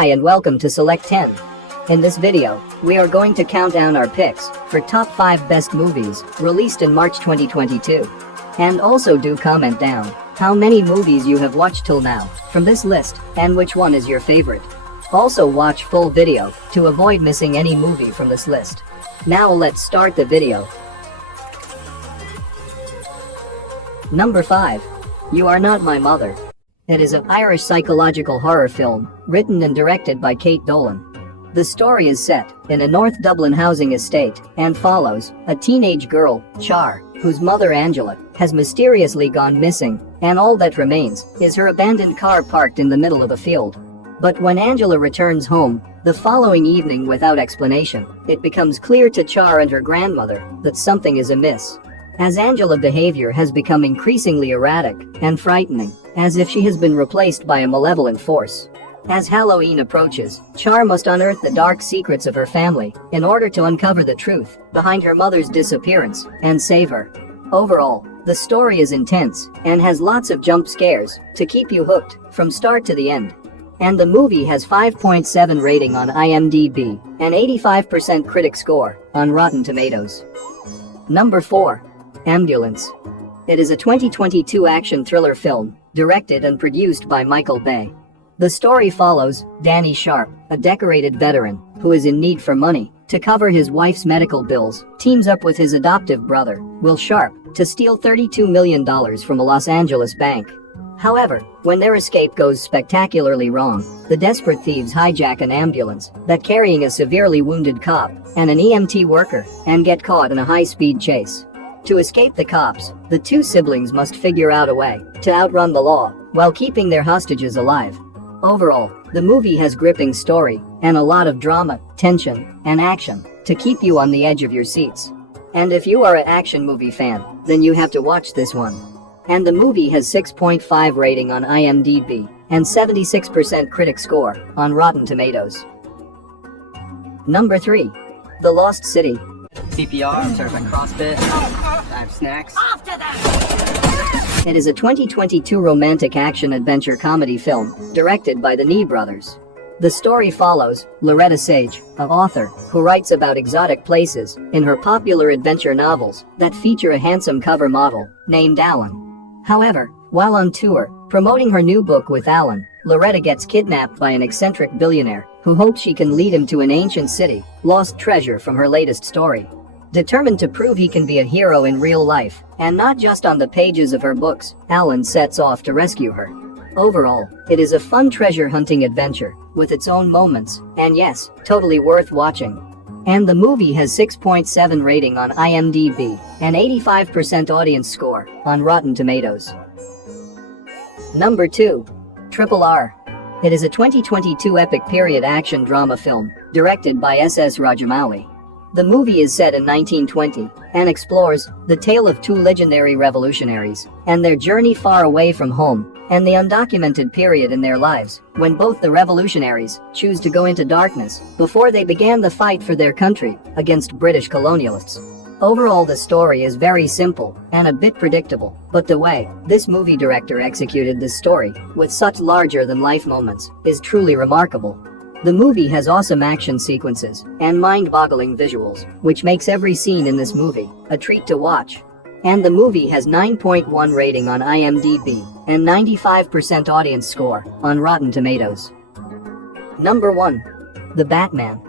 Hi and welcome to Select 10. In this video, we are going to count down our picks for top 5 best movies released in March 2022. And also do comment down how many movies you have watched till now from this list and which one is your favorite. Also watch full video to avoid missing any movie from this list. Now let's start the video. Number 5. You Are Not My Mother. It is an Irish psychological horror film, written and directed by Kate Dolan. The story is set in a North Dublin housing estate and follows a teenage girl, Char, whose mother Angela has mysteriously gone missing, and all that remains is her abandoned car parked in the middle of a field. But when Angela returns home the following evening without explanation, it becomes clear to Char and her grandmother that something is amiss. As Angela's behavior has become increasingly erratic and frightening, as if she has been replaced by a malevolent force. As Halloween approaches, Char must unearth the dark secrets of her family in order to uncover the truth behind her mother's disappearance and save her. Overall, the story is intense and has lots of jump scares to keep you hooked from start to the end. And the movie has 5.7 rating on IMDb and 85% critic score on Rotten Tomatoes. Number 4. Ambulance. It is a 2022 action thriller film, directed and produced by Michael Bay. The story follows Danny Sharp, a decorated veteran who is in need for money to cover his wife's medical bills, teams up with his adoptive brother, Will Sharp, to steal $32 million from a Los Angeles bank. However, when their escape goes spectacularly wrong, the desperate thieves hijack an ambulance that carrying a severely wounded cop and an EMT worker and get caught in a high-speed chase. To escape the cops, the two siblings must figure out a way to outrun the law while keeping their hostages alive. Overall, the movie has gripping story and a lot of drama, tension, and action to keep you on the edge of your seats. And if you are an action movie fan, then you have to watch this one. And the movie has 6.5 rating on IMDb and 76% critic score on Rotten Tomatoes. Number 3. The Lost City. CPR, certified CrossFit, I have snacks. It is a 2022 romantic action-adventure comedy film, directed by the Nee brothers. The story follows Loretta Sage, an author who writes about exotic places in her popular adventure novels that feature a handsome cover model named Alan. However, while on tour, promoting her new book with Alan, Loretta gets kidnapped by an eccentric billionaire who hopes she can lead him to an ancient city, lost treasure from her latest story. Determined to prove he can be a hero in real life, and not just on the pages of her books, Alan sets off to rescue her. Overall, it is a fun treasure hunting adventure, with its own moments, and yes, totally worth watching. And the movie has 6.7 rating on IMDb, and 85% audience score on Rotten Tomatoes. Number 2. Triple R. It is a 2022 epic period action drama film, directed by S.S. Rajamouli. The movie is set in 1920 and explores the tale of two legendary revolutionaries and their journey far away from home and the undocumented period in their lives when both the revolutionaries choose to go into darkness before they began the fight for their country against British colonialists. Overall, the story is very simple and a bit predictable, but the way this movie director executed this story with such larger-than-life moments is truly remarkable. The movie has awesome action sequences and mind-boggling visuals, which makes every scene in this movie a treat to watch. And the movie has 9.1 rating on IMDb and 95% audience score on Rotten Tomatoes. Number 1. The Batman.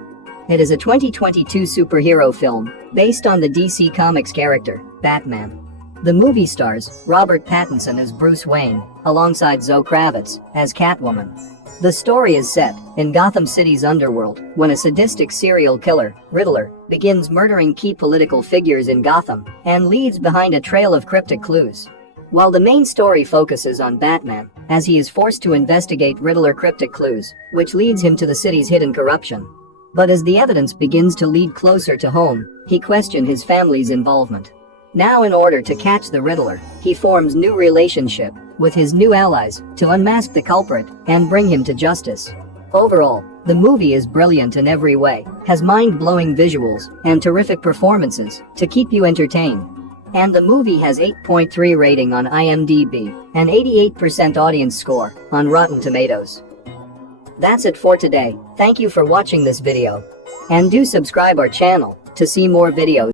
It is a 2022 superhero film based on the DC Comics character, Batman. The movie stars Robert Pattinson as Bruce Wayne, alongside Zoe Kravitz as Catwoman. The story is set in Gotham City's underworld when a sadistic serial killer, Riddler, begins murdering key political figures in Gotham and leaves behind a trail of cryptic clues. While the main story focuses on Batman, as he is forced to investigate Riddler cryptic clues, which leads him to the city's hidden corruption. But as the evidence begins to lead closer to home, he questions his family's involvement. Now, in order to catch the Riddler, he forms new relationship with his new allies to unmask the culprit and bring him to justice. Overall, the movie is brilliant in every way, has mind-blowing visuals and terrific performances to keep you entertained. And the movie has 8.3 rating on IMDb and 88% audience score on Rotten Tomatoes. That's it for today. Thank you for watching this video. And do subscribe our channel to see more videos.